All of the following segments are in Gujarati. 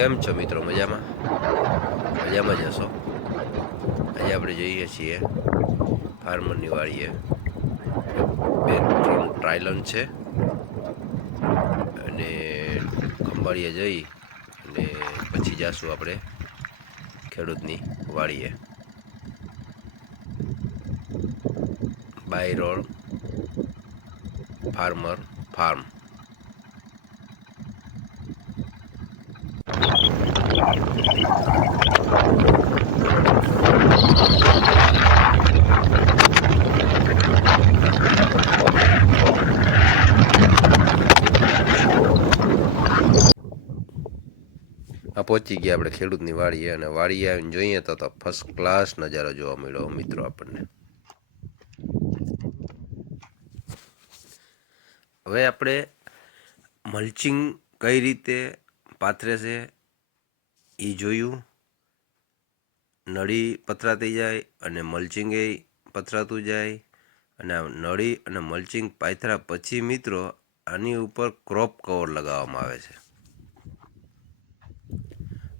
કેમ છો મિત્રો? મજામાં મજામાં જ હશો. આજે આપણે જઈએ છીએ ફાર્મરની વાડીએ. બે ત્રણ ટ્રાયલન છે અને ખંભાળીએ જઈ અને પછી જાશું આપણે ખેડૂતની વાડીએ. By road farmer farm. આ પહોંચી ગયા આપણે ખેડૂતની વાડીએ અને વાડીએ આવીને જોઈએ તો ફર્સ્ટ ક્લાસ નજારો જોવા મળ્યો મિત્રો આપણને. હવે આપણે મલ્ચિંગ કઈ રીતે પાથરે છે એ જોયું. નળી પથરાતી જાય અને મલ્ચિંગ એ પથરાતું જાય અને નળી અને મલ્ચિંગ પાથર્યા પછી મિત્રો આની ઉપર ક્રોપ કવર લગાવવામાં આવે છે.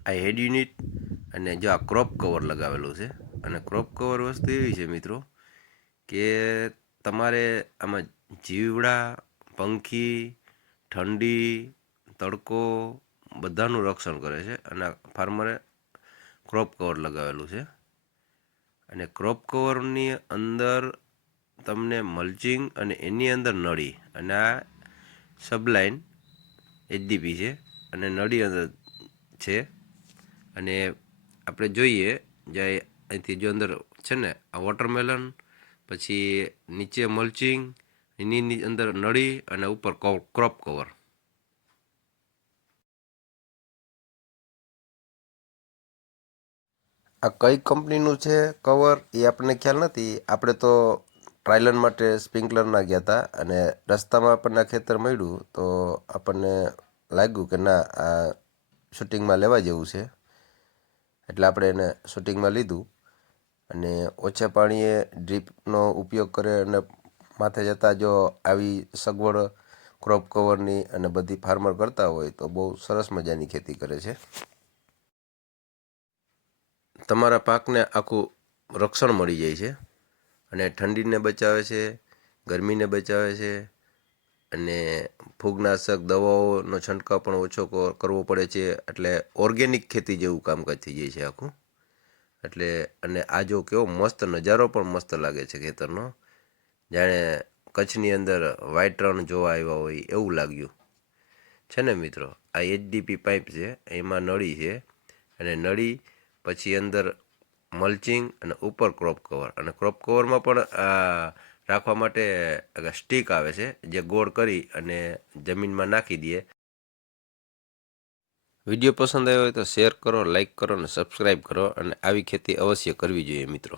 આ હેડ યુનિટ અને જો આ ક્રોપ કવર લગાવેલું છે અને ક્રોપ કવર વસ્તુ એવી છે મિત્રો કે તમારે આમાં જીવડા, પંખી, ઠંડી, તડકો બધાનું રક્ષણ કરે છે અને ફાર્મરે ક્રોપ કવર લગાવેલું છે અને ક્રોપ કવરની અંદર તમને મલ્ચિંગ અને એની અંદર નળી અને આ સબલાઇન એચડીપી છે અને નળી અંદર છે. અને આપણે જોઈએ જાય અહીંથી જો અંદર છે ને આ વોટરમેલન, પછી નીચે મલ્ચિંગ, એની અંદર નળી અને ઉપર ક્રોપ કવર. આ કઈ કંપનીનું છે કવર એ આપણને ખ્યાલ નથી. આપણે તો ટ્રાયલન માટે સ્પ્રિંકલરના ગયા હતા અને રસ્તામાં આપણને ખેતર મળ્યું તો આપણને લાગ્યું કે ના આ શૂટિંગમાં લેવા જેવું છે એટલે આપણે એને શૂટિંગમાં લીધું. અને ઓછા પાણીએ ડ્રીપનો ઉપયોગ કરે અને માથે જતાં જો આવી સગવડ ક્રોપ કવરની અને બધી ફાર્મર કરતા હોય તો બહુ સરસ મજાની ખેતી કરે છે. તમારા પાકને આખું રક્ષણ મળી જાય છે અને ઠંડીને બચાવે છે, ગરમીને બચાવે છે અને ફૂગનાશક દવાઓનો છંટકાવ પણ ઓછો કરવો પડે છે. એટલે ઓર્ગેનિક ખેતી જેવું કામકાજ થઈ જાય છે આખું. એટલે અને આ જો કેવો મસ્ત નજારો પણ મસ્ત લાગે છે ખેતરનો, જાણે કચ્છની અંદર વ્હાઈટ રણ જોવા આવ્યા હોય એવું લાગ્યું છે ને મિત્રો. આ એચડીપી પાઇપ છે, એમાં નળી છે અને નળી પછી અંદર મલ્ચિંગ અને ઉપર ક્રોપ કવર. અને ક્રોપ કવરમાં પણ રાખવા માટે સ્ટીક આવે છે જે ગોળ કરી અને જમીનમાં નાખી દઈએ. વિડીયો પસંદ આવ્યો હોય તો શેર કરો, લાઈક કરો અને સબસ્ક્રાઈબ કરો અને આવી ખેતી અવશ્ય કરવી જોઈએ મિત્રો.